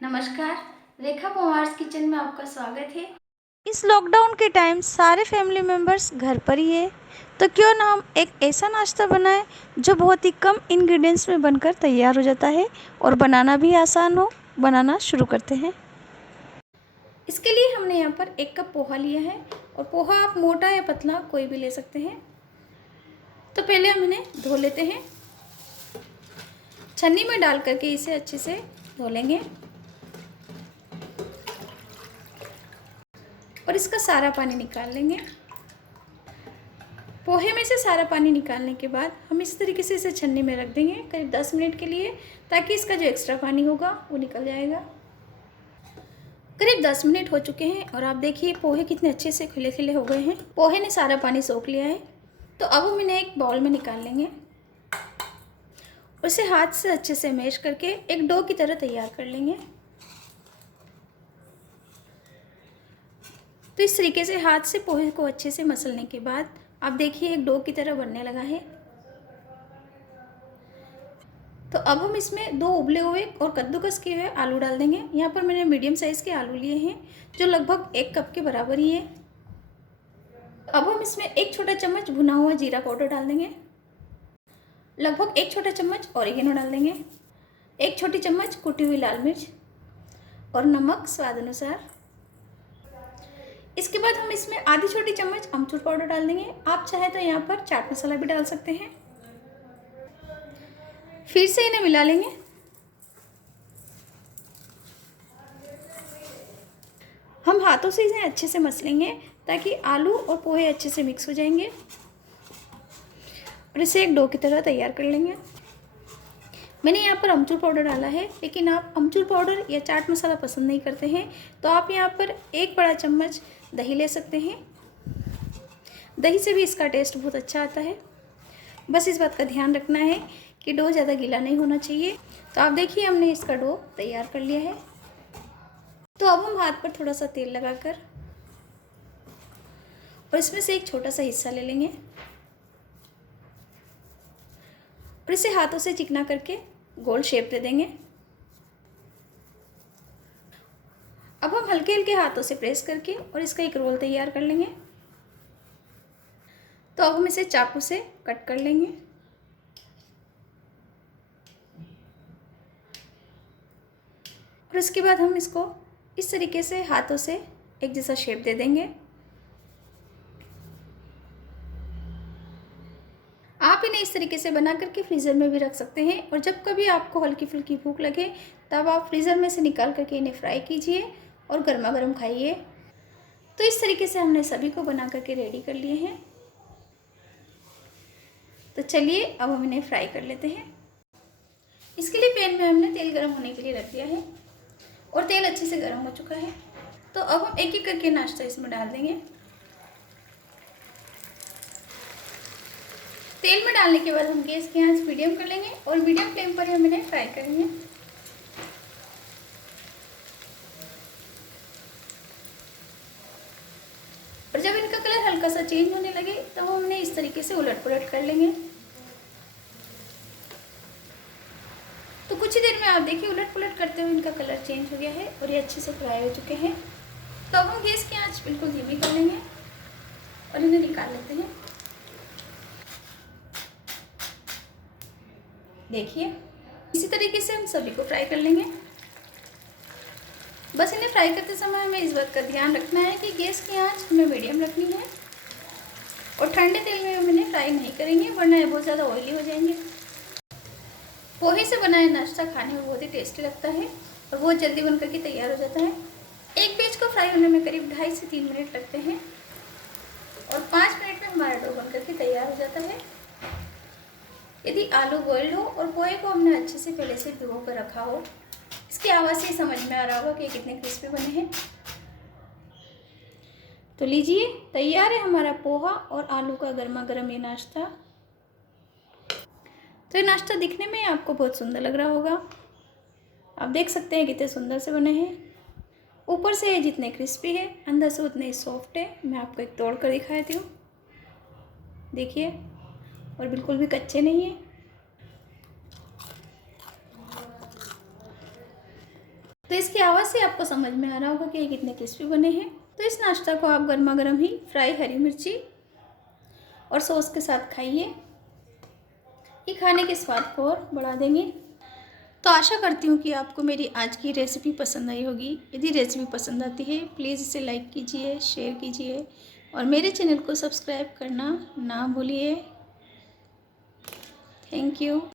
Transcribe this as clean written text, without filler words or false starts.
नमस्कार, रेखा पवार्स किचन में आपका स्वागत है। इस लॉकडाउन के टाइम सारे फैमिली मेम्बर्स घर पर ही है, तो क्यों ना हम एक ऐसा नाश्ता बनाएं जो बहुत ही कम इंग्रेडिएंट्स में बनकर तैयार हो जाता है और बनाना भी आसान हो। बनाना शुरू करते हैं। इसके लिए हमने यहाँ पर 1 कप पोहा लिया है और पोहा आप मोटा या पतला कोई भी ले सकते हैं। तो पहले हम इन्हें धो लेते हैं। छन्नी में डाल करके इसे अच्छे से धो लेंगे और इसका सारा पानी निकाल लेंगे। पोहे में से सारा पानी निकालने के बाद हम इस तरीके से इसे छन्नी में रख देंगे करीब 10 मिनट के लिए, ताकि इसका जो एक्स्ट्रा पानी होगा वो निकल जाएगा। करीब 10 मिनट हो चुके हैं और आप देखिए पोहे कितने अच्छे से खिले खिले हो गए हैं। पोहे ने सारा पानी सोख लिया है। तो अब हम इन्हें एक बाउल में निकाल लेंगे और इसे हाथ से अच्छे से मैश करके एक डो की तरह तैयार कर लेंगे। तो इस तरीके से हाथ से पोहे को अच्छे से मसलने के बाद आप देखिए एक डो की तरह बनने लगा है। तो अब हम इसमें 2 उबले हुए और कद्दूकस किए हुए आलू डाल देंगे। यहाँ पर मैंने मीडियम साइज़ के आलू लिए हैं जो लगभग 1 कप के बराबर ही है। अब हम इसमें 1 छोटा चम्मच भुना हुआ जीरा पाउडर डाल देंगे, लगभग 1 छोटा चम्मच ऑरिगेनो डाल देंगे, 1 छोटी चम्मच कुटी हुई लाल मिर्च और नमक स्वाद अनुसार। इसके बाद हम इसमें आधी छोटी चम्मच अमचूर पाउडर डाल देंगे। आप चाहे तो यहाँ पर चाट मसाला भी डाल सकते हैं। फिर से इन्हें मिला लेंगे। हम हाथों से इसे अच्छे से मसलेंगे ताकि आलू और पोहे अच्छे से मिक्स हो जाएंगे और इसे एक डो की तरह तैयार कर लेंगे। मैंने यहाँ पर अमचूर पाउडर डाला है, लेकिन आप अमचूर पाउडर या चाट मसाला पसंद नहीं करते हैं तो आप यहाँ पर 1 बड़ा चम्मच दही ले सकते हैं। दही से भी इसका टेस्ट बहुत अच्छा आता है। बस इस बात का ध्यान रखना है कि डो ज़्यादा गीला नहीं होना चाहिए। तो आप देखिए हमने इसका डो तैयार कर लिया है। तो अब हम हाथ पर थोड़ा सा तेल लगाकर और इसमें से एक छोटा सा हिस्सा ले लेंगे और इसे हाथों से चिकना करके गोल शेप दे देंगे। अब हम हल्के हल्के हाथों से प्रेस करके और इसका एक रोल तैयार कर लेंगे। तो अब हम इसे चाकू से कट कर लेंगे। और उसके बाद हम इसको इस तरीके से हाथों से एक जैसा शेप दे देंगे। आप इन्हें इस तरीके से बना करके फ्रीज़र में भी रख सकते हैं और जब कभी आपको हल्की फुल्की भूख लगे तब आप फ्रीज़र में से निकाल करके इन्हें फ्राई कीजिए और गर्मा गर्म खाइए। तो इस तरीके से हमने सभी को बना करके रेडी कर लिए हैं। तो चलिए अब हम इन्हें फ्राई कर लेते हैं। इसके लिए पैन में हमने तेल गर्म होने के लिए रख दिया है और तेल अच्छे से गर्म हो चुका है। तो अब हम एक एक करके नाश्ता इसमें डाल देंगे। तेल में डालने के बाद हम गैस की आंच मीडियम कर लेंगे और मीडियम फ्लेम पर हम इन्हें फ्राई करेंगे। और जब इनका कलर हल्का सा चेंज होने लगे तब हम उन्हें इस तरीके से उलट पुलट कर लेंगे। तो कुछ ही देर में आप देखिए उलट पुलट करते हुए इनका कलर चेंज हो गया है और ये अच्छे से फ्राई हो चुके हैं। तो अब हम गैस की आंच बिल्कुल धीमी कर लेंगे और इन्हें निकाल लेते हैं। देखिए इसी तरीके से हम सभी को फ्राई कर लेंगे। बस इन्हें फ्राई करते समय हमें इस बात का ध्यान रखना है कि गैस की आंच हमें मीडियम रखनी है और ठंडे तेल में हम इन्हें फ्राई नहीं करेंगे वरना ये बहुत ज़्यादा ऑयली हो जाएंगे। पोहे से बनाया नाश्ता खाने में बहुत ही टेस्टी लगता है और बहुत जल्दी बन करके तैयार हो जाता है। एक बैच को फ्राई होने में करीब 2.5 से 3 मिनट लगते हैं और 5 मिनट में हमारा डो बन करके तैयार हो जाता है। यदि आलू बॉइल्ड हो और पोहे को हमने अच्छे से पहले से भिगो कर रखा हो, इसकी आवाज़ से समझ में आ रहा होगा कि कितने क्रिस्पी बने हैं। तो लीजिए तैयार है हमारा पोहा और आलू का गर्मा गर्म ये नाश्ता। तो ये नाश्ता दिखने में आपको बहुत सुंदर लग रहा होगा। आप देख सकते हैं कितने सुंदर से बने हैं। ऊपर से ये जितने क्रिस्पी है अंदर से उतने ही सॉफ्ट है। मैं आपको एक तोड़ कर दिखा देती हूँ, देखिए, और बिल्कुल भी कच्चे नहीं है। तो इसकी आवाज़ से आपको समझ में आ रहा होगा कि ये कितने क्रिस्पी बने हैं। तो इस नाश्ता को आप गर्मा गर्म ही फ्राई हरी मिर्ची और सॉस के साथ खाइए, ये खाने के स्वाद को और बढ़ा देंगे। तो आशा करती हूँ कि आपको मेरी आज की रेसिपी पसंद आई होगी। यदि रेसिपी पसंद आती है प्लीज़ इसे लाइक कीजिए, शेयर कीजिए और मेरे चैनल को सब्सक्राइब करना ना भूलिए। Thank you.